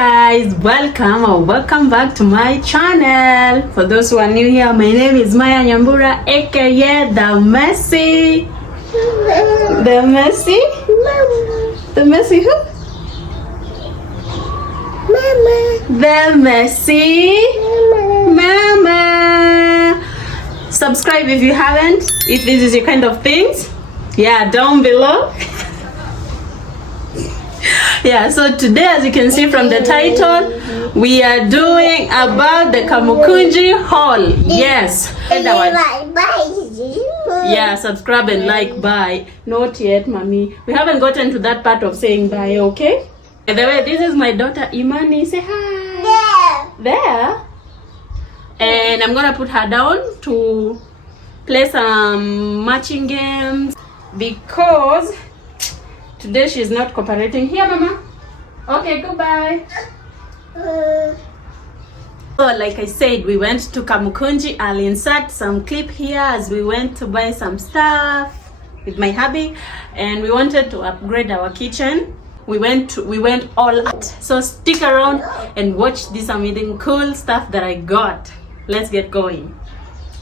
guys, welcome back to my channel. For those who are new here, my name is Maya Nyambura, aka the Messi. The Messi? The Messi who? Mama. The Messi Mama. Subscribe if you haven't, if this is your kind of things. Yeah, down below. Yeah, so today, as you can see from the title, we are doing about the Kamukunji haul. Yes. Yeah, subscribe and like, bye. Not yet, mommy. We haven't gotten to that part of saying bye, okay? By the way, this is my daughter Imani. Say hi. There. And I'm gonna put her down to play some matching games because today she's not cooperating. Here, mama. Okay, goodbye. So like I said, we went to Kamukunji. I'll insert some clip here as we went to buy some stuff with my hubby, and we wanted to upgrade our kitchen. We went all out. So stick around and watch this amazing cool stuff that I got. Let's get going.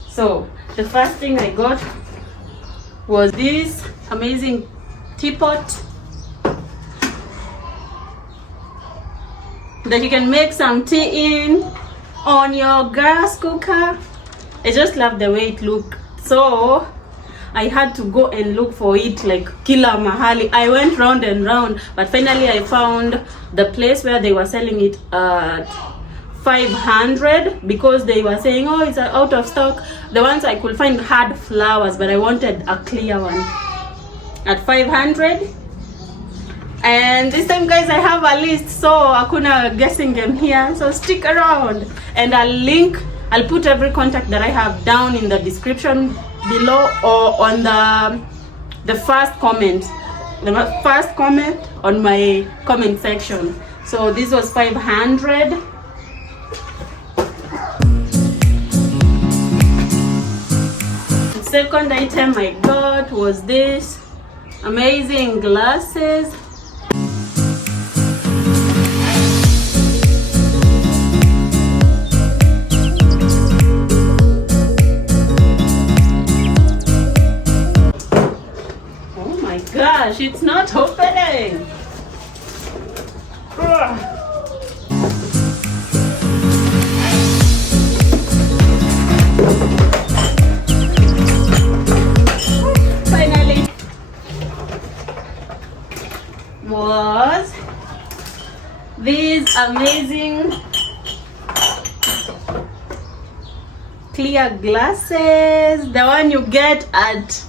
So the first thing I got was this amazing teapot that you can make some tea in on your gas cooker. I just love the way it looked, so I had to go and look for it like kila mahali. I went round and round, but finally I found the place where they were selling it at 500 because they were saying, oh, it's out of stock. The ones I could find had flowers, but I wanted a clear one at 500. And this time, guys, I have a list, so hakuna guessing game here, so stick around. And I'll put every contact that I have down in the description below or on the first comment on my comment section. So this was 500. The second item I got was this amazing glasses. Gosh, it's not opening. Finally, was these amazing clear glasses, the one you get at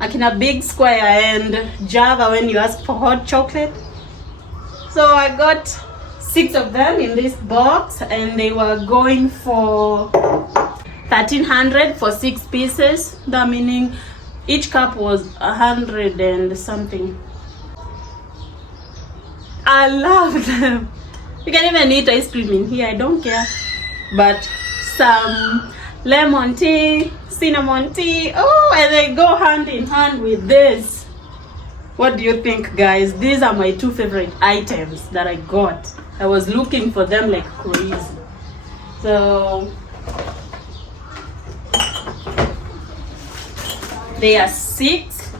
Akina Big Square and Java when you ask for hot chocolate. So I got 6 of them in this box, and they were going for 1,300 for 6 pieces. That meaning each cup was 100 and something. I love them. You can even eat ice cream in here, I don't care. But some lemon tea, cinnamon tea, oh, and they go hand in hand with this. What do you think, guys? These are my 2 favorite items that I got. I was looking for them like crazy. So they are 6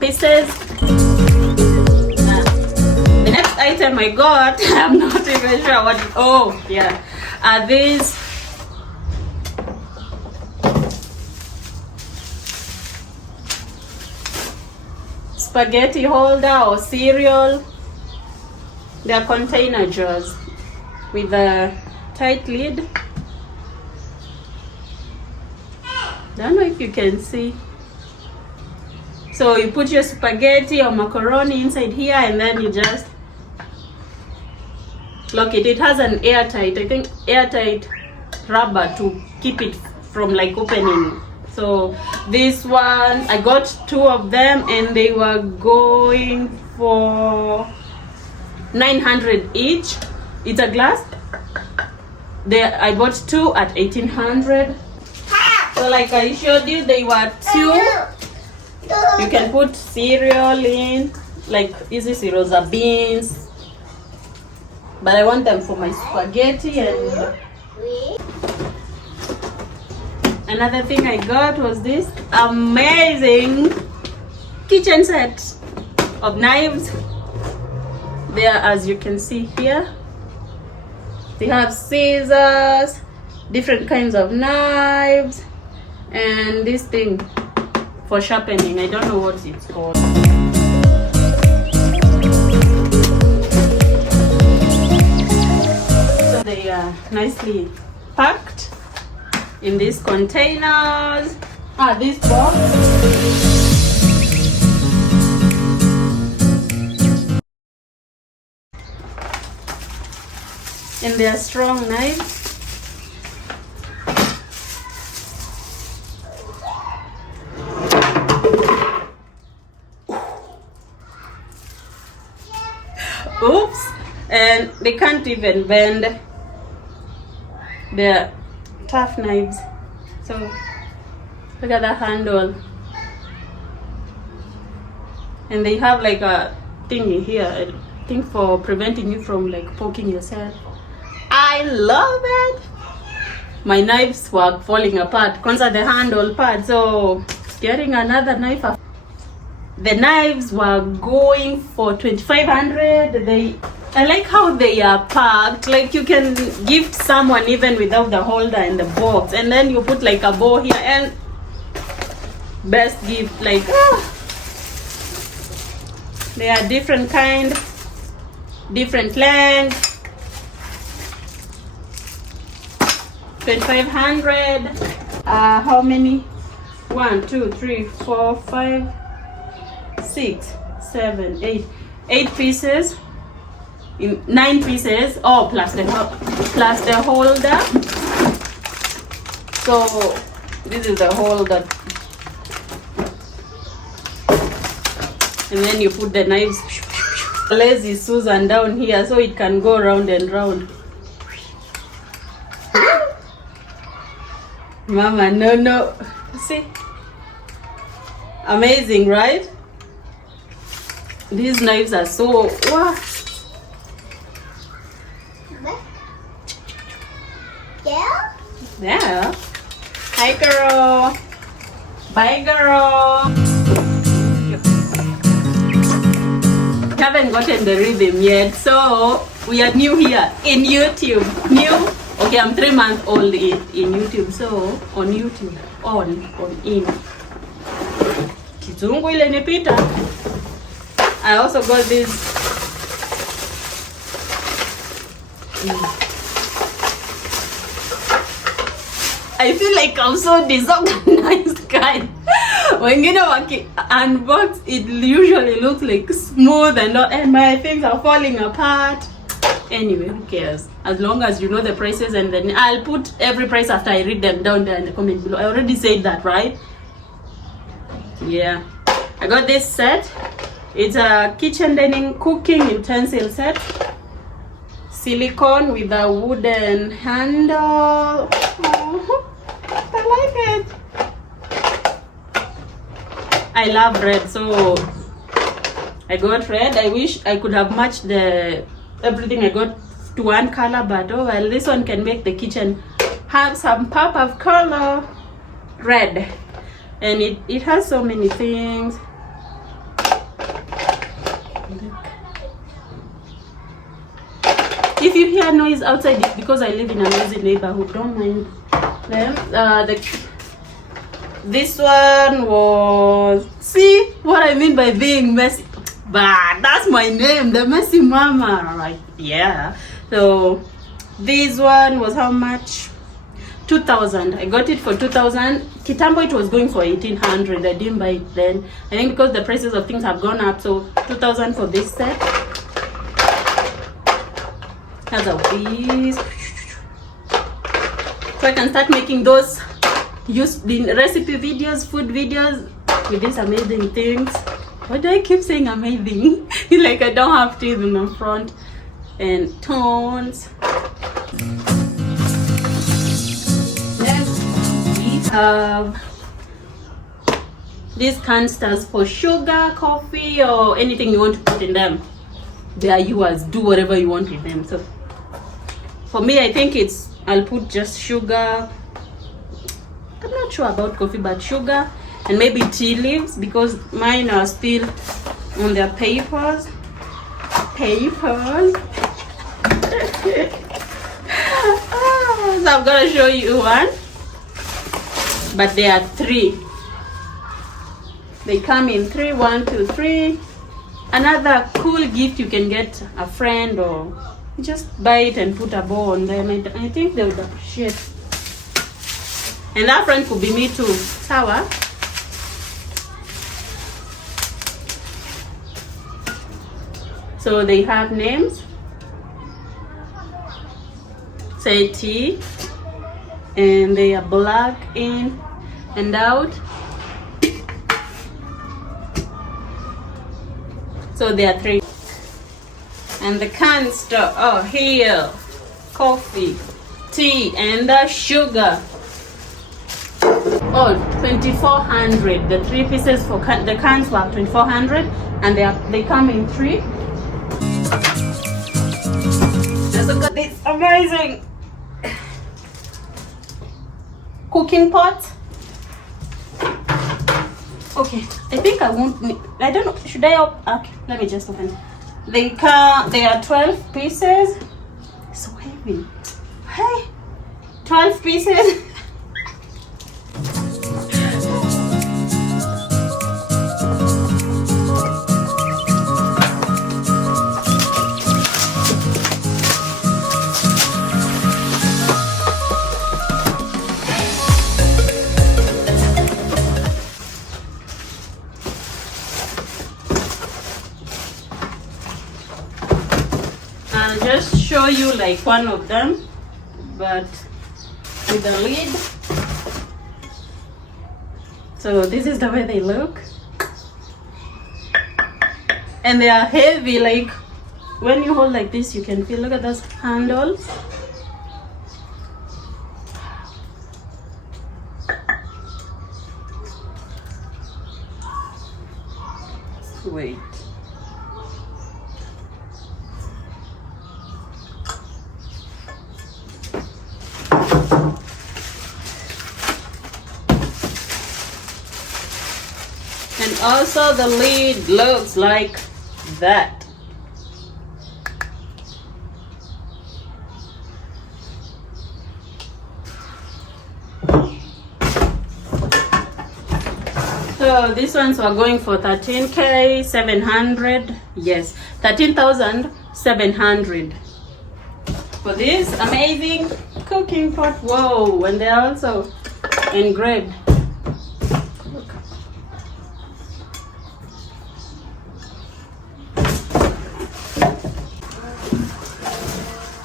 pieces. The next item I got, I'm not even sure what. Oh yeah, are these spaghetti holder or cereal. They are container jars with a tight lid. Don't know if you can see. So you put your spaghetti or macaroni inside here, and then you just lock it. It has an airtight rubber to keep it from like opening. So this one, I got 2 of them, and they were going for 900 each. It's a glass. I bought 2 at 1,800. So like I showed you, they were 2. You can put cereal in, like easy cereals, beans, but I want them for my spaghetti. And another thing I got was this amazing kitchen set of knives. There, as you can see here, they have scissors, different kinds of knives, and this thing for sharpening. I don't know what it's called. So they are nicely packed in these containers. This box. And they are strong knives. Oops. And they can't even bend. They're tough knives. So look at the handle. And they have like a thingy here, I think, for preventing you from like poking yourself. I love it. My knives were falling apart. Kwanza the handle part. So getting another knife. The knives were going for 2,500. I like how they are packed. Like you can gift someone even without the holder and the box. And then you put like a bow here, and best gift, like they are different kind, different length. 2,500. How many? 1, 2, 3, 4, 5, 6, 7, 8. 8 pieces. 9 pieces. Oh, plus the holder. So this is the holder. And then you put the knives. Lazy Susan down here, so it can go round and round. Mama, no. See? Amazing, right? These knives are so... Wow. Yeah. Hi, girl. Bye, girl. Haven't gotten the rhythm yet, so we are new here in YouTube. New. Okay, I'm 3 months old in YouTube, so on YouTube, in Kizungu ile nipita. I also got this. I feel like I'm so disorganized, guys. Wengine waki unbox, it usually looks like smooth and my things are falling apart. Anyway, who cares? As long as you know the prices, and then I'll put every price after I read them down there in the comment below. I already said that, right? Yeah. I got this set. It's a kitchen dining cooking utensil set. Silicone with a wooden handle. Oh, I like it. I love red, so I got red. I wish I could have matched everything I got to one color, but oh well, this one can make the kitchen have some pop of color. Red. And it has so many things. If you hear noise outside, it's because I live in a noisy neighborhood. Don't mind them. This one was... See what I mean by being messy? But that's my name, the messy mama, right? Yeah. So this one was how much? 2,000. I got it for 2,000. Kitambo it was going for 1,800. I didn't buy it then. I think because the prices of things have gone up. So 2,000 for this set. Has a piece. So I can start making those recipe videos, food videos with these amazing things. Why do I keep saying amazing? Like I don't have teeth in the front. And tones. Next we have these canisters for sugar, coffee, or anything you want to put in them. They are yours. Do whatever you want with them. So For me, I think I'll put just sugar. I'm not sure about coffee, but sugar and maybe tea leaves, because mine are still on their papers. So I'm gonna show you one, but there are 3. They come in 3, 1, 2, 3. Another cool gift you can get a friend, or just buy it and put a bow on them. I think they would appreciate. And that friend could be me too. Sawa. So they have names. Say T, and they are black in and out. So there are 3. And the cans are here. Coffee, tea, and the sugar. Oh, 2,400. The 3 pieces for the cans were 2,400, and they come in 3. Just look at this amazing cooking pot. Okay, I think I won't need, I don't know, should I open? Okay, let me just open it. They are 12 pieces. So heavy. Hey, 12 pieces. I'll just show you like one of them, but with the lid. So this is the way they look, and they are heavy. Like when you hold like this, you can feel. Look at those handles. Wait. And also the lid looks like that. So these ones were going for 13K 700. Yes, 13,700 for this amazing cooking pot. Whoa, and they're also engraved.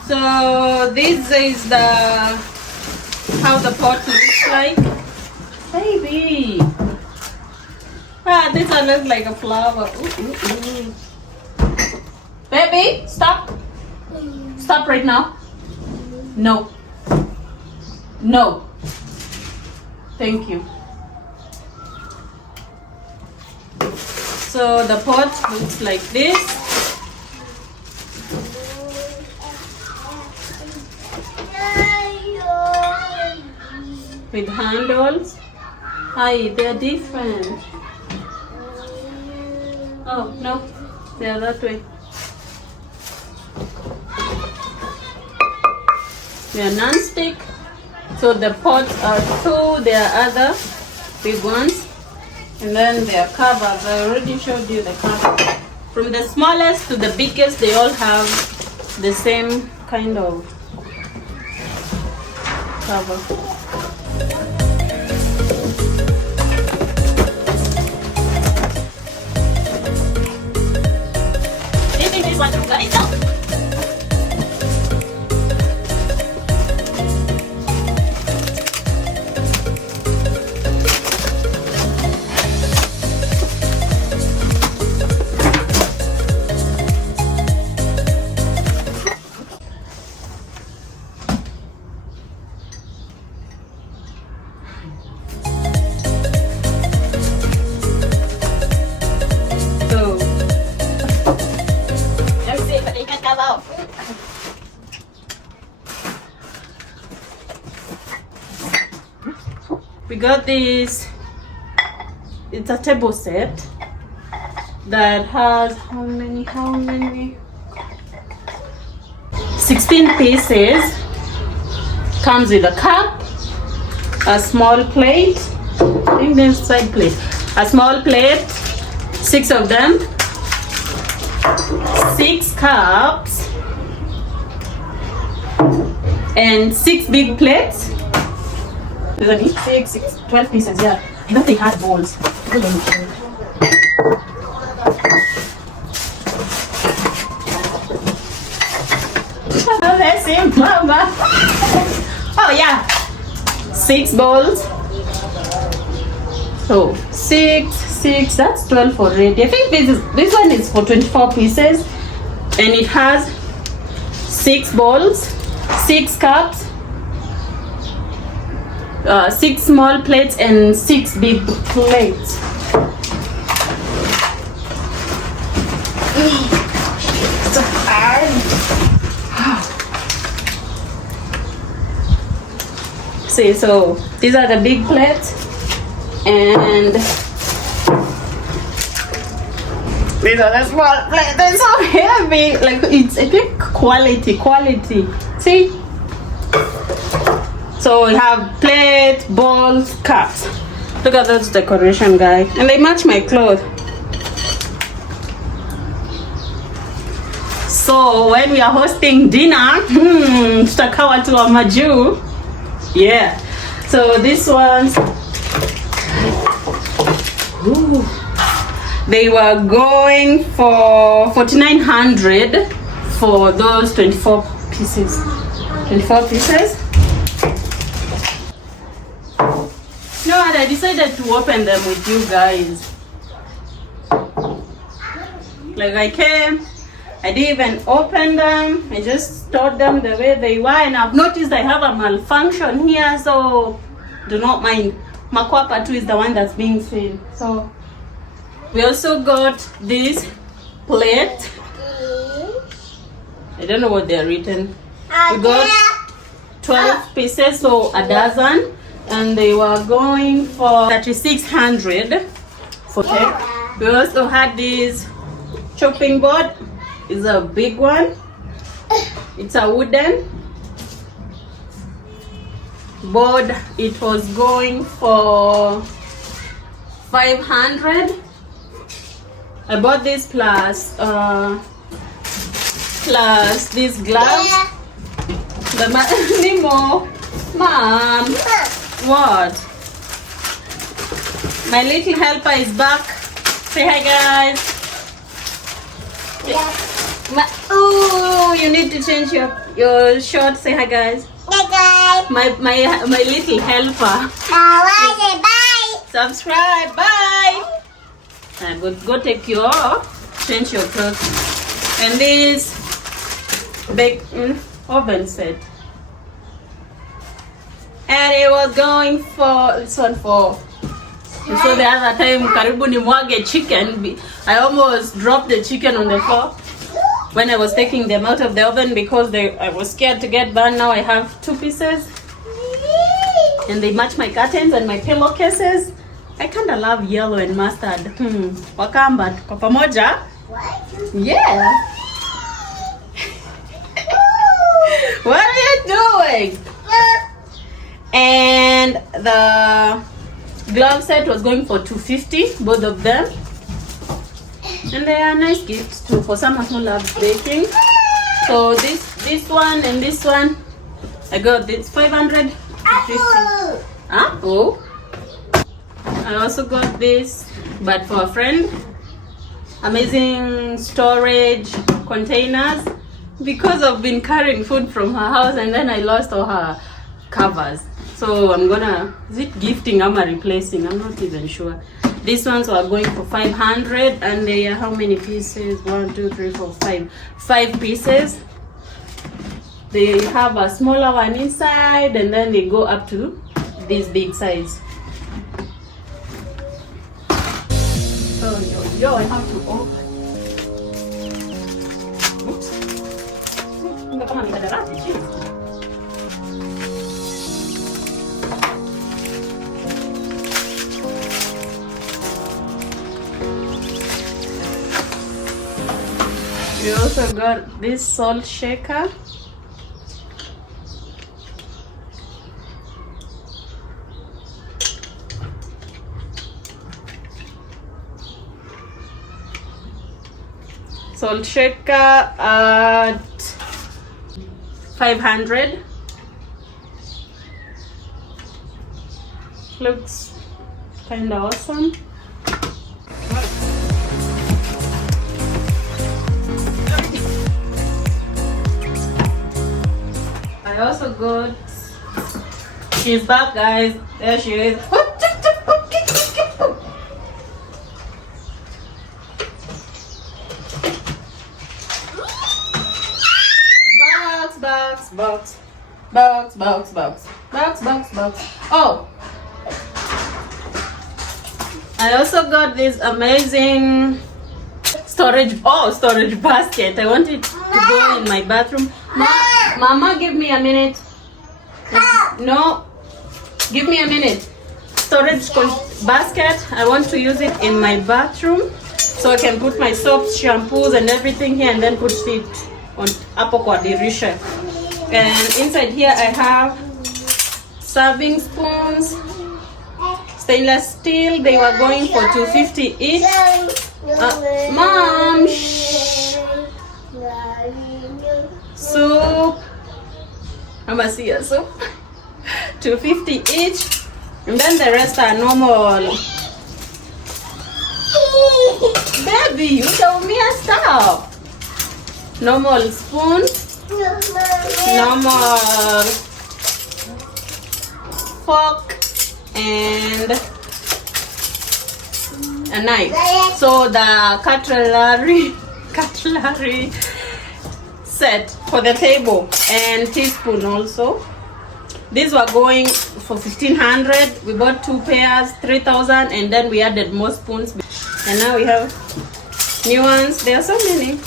So this is how the pot looks like. Baby. This one looks like a flower. Ooh. Baby, stop. Stop right now. No. No. Thank you. So the pot looks like this. With handles. Hi, they're different. Oh, no, they're that way. They're non-stick. So the pots are 2, there are other big ones. And then their covers. I already showed you the cover. From the smallest to the biggest, they all have the same kind of cover. got this. It's a table set that has how many? 16 pieces. Comes with a cup, a small plate. I think there's side plate. A small plate, 6 of them. 6 cups and 6 big plates. There's only 12 pieces. Yeah, I thought they had bowls. Let's see, Mama. Oh yeah, 6 bowls. So 6, that's 12 already. I think this one is for 24 pieces, and it has 6 bowls, 6 cups, 6 small plates, and 6 big plates. So hard. See, so these are the big plates, and these are the small plates. They're so heavy. Like, it's a big quality. See? So we have plate, bowls, cups. Look at those decoration, guys. And they match my clothes. So when we are hosting dinner, tutakawa tu wa majuu. Yeah. So this one's, ooh, they were going for 4,900 for those 24 pieces. 24 pieces. No, and I decided to open them with you guys. Like, I came, I didn't even open them. I just stored them the way they were, and I've noticed I have a malfunction here, so do not mind. Makwapa too is the one that's being filled. So we also got this plate. I don't know what they're written. We got 12 pieces, so a dozen, and they were going for 3,600 for cake. We also had this chopping board. It's a big one. It's a wooden board. It was going for 500. I bought this plus these gloves. The Nemo, Mom, what? My little helper is back. Say hi, guys. Yeah. Oh, you need to change your shorts. Say hi, guys. Hi, guys. My little helper. Bye. Subscribe. Bye. Go take change your clothes. And this big oven set. And it was going for this one for. So the other time, karibu nimwage chicken. I almost dropped the chicken on the floor when I was taking them out of the oven because I was scared to get burned. Now I have 2 pieces, and they match my curtains and my pillowcases. I kind of love yellow and mustard. Wakamba kwa pamoja. Yeah. What are you doing? And the glove set was going for 250, both of them. And they are nice gifts too for someone who loves baking. So this one and this one, I got this 550. Huh? Oh. I also got this, but for a friend. Amazing storage containers. Because I've been carrying food from her house and then I lost all her covers. So I'm gonna, is it gifting or replacing? I'm not even sure. These ones are going for 500 and they are how many pieces? 1, 2, 3, 4, 5. 5 pieces. They have a smaller one inside and then they go up to this big size. So I have to open. Oops. We also got this salt shaker. Salt shaker at 500. Looks kind of awesome. I also got, she's back, guys. There she is. Box. Oh, I also got this amazing storage basket. I want it to go in my bathroom. Mama, give me a minute. No, give me a minute. Storage basket. I want to use it in my bathroom so I can put my soaps, shampoos, and everything here, and then put it on hapo kwa dirisha. And inside here I have serving spoons, stainless steel. They were going for $2.50 each. Mom, shh. Soup. Mama, see ya soup. $2.50 each, and then the rest are normal. Baby, you tell me a stop. Normal spoon, normal fork, and a knife. So the cutlery set for the table, and teaspoon also. These were going for $1,500. We bought 2 pairs, $3,000, and then we added more spoons. And now we have new ones. There are so many.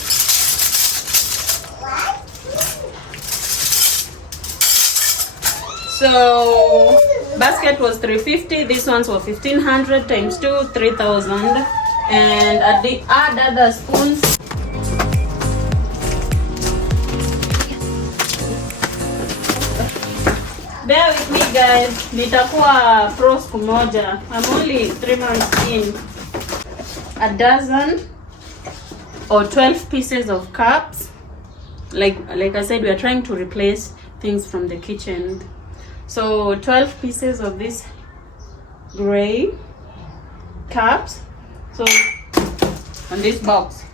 So basket was $350. These ones were $1,500 times 2, $3,000. And at the other spoons. Bear with me, guys. Nitakuwa pro siku moja. I'm only 3 months in. A dozen or 12 pieces of cups. Like I said, we are trying to replace things from the kitchen. So 12 pieces of this gray cups. So on this box.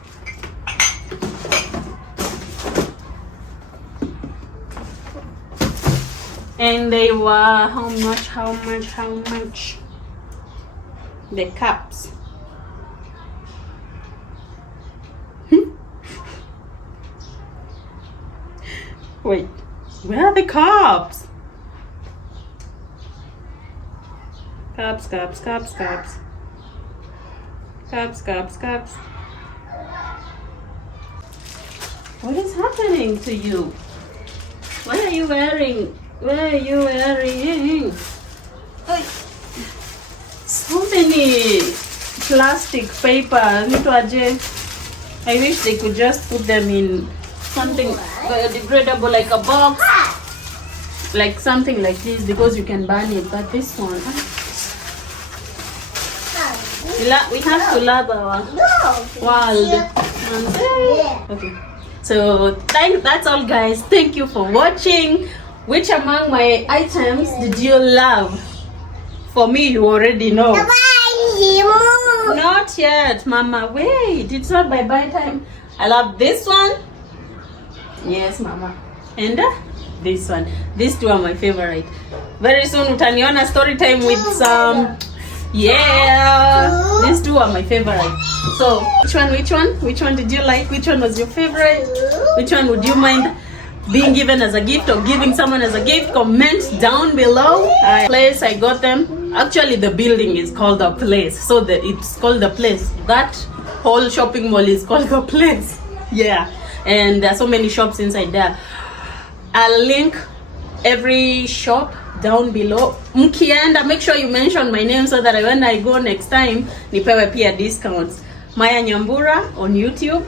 And they were how much? The cups. Wait, where are the cups? Cups. What is happening to you? What are you wearing? Where are you wearing? So many plastic papers. I wish they could just put them in something biodegradable, like a box, like something like this, because you can burn it. But this one, we have to love our world. Okay, so that's all, guys. Thank you for watching. Which among my items did you love? For me, you already know. Not yet, Mama. Wait, it's not bye-bye time. I love this one. Yes, Mama. And this one. These two are my favorite. Very soon, utaniona story time with some. Yeah, these two are my favorite. So, which one did you like? Which one was your favorite? Which one would you mind being given as a gift or giving someone as a gift? Comment down below. Place I got them. Actually, the building is called The Place, so it's called The Place. That whole shopping mall is called The Place. Yeah, and there are so many shops inside there. I'll link every shop down below. Mkienda, make sure you mention my name so that when I go next time, nipewe pia discounts. Maya Nyambura on YouTube,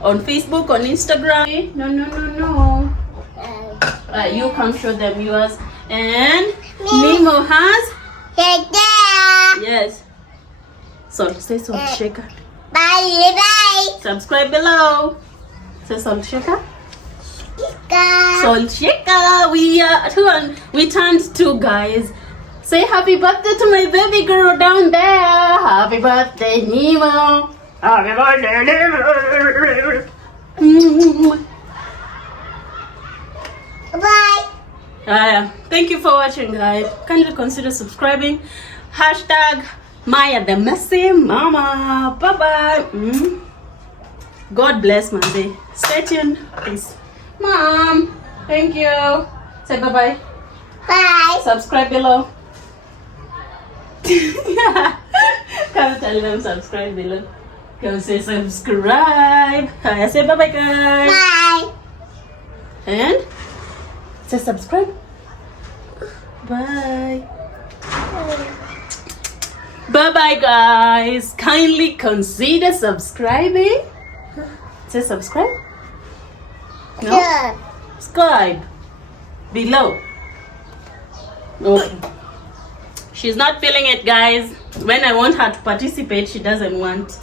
on Facebook, on Instagram. No. You come show them yours. And Nemo has? Yes. Salt. Say salt shaker. Bye. Subscribe below. Say salt shaker. Salt shaker. We turned 2, guys. Say happy birthday to my baby girl down there. Happy birthday, Nemo. Happy birthday, Nemo. Bye. Thank you for watching, guys. Kindly consider subscribing. Hashtag Maya the Messy Mama. Bye-bye. God bless Monday. Stay tuned. Peace. Mom, thank you. Say bye-bye. Bye. Subscribe below. Come tell them subscribe below. Come say subscribe. Say bye-bye, guys. Bye. And say subscribe. Bye. Bye-bye, guys. Kindly consider subscribing. Say subscribe. No? Good. Subscribe. Below. Okay. She's not feeling it, guys. When I want her to participate, she doesn't want.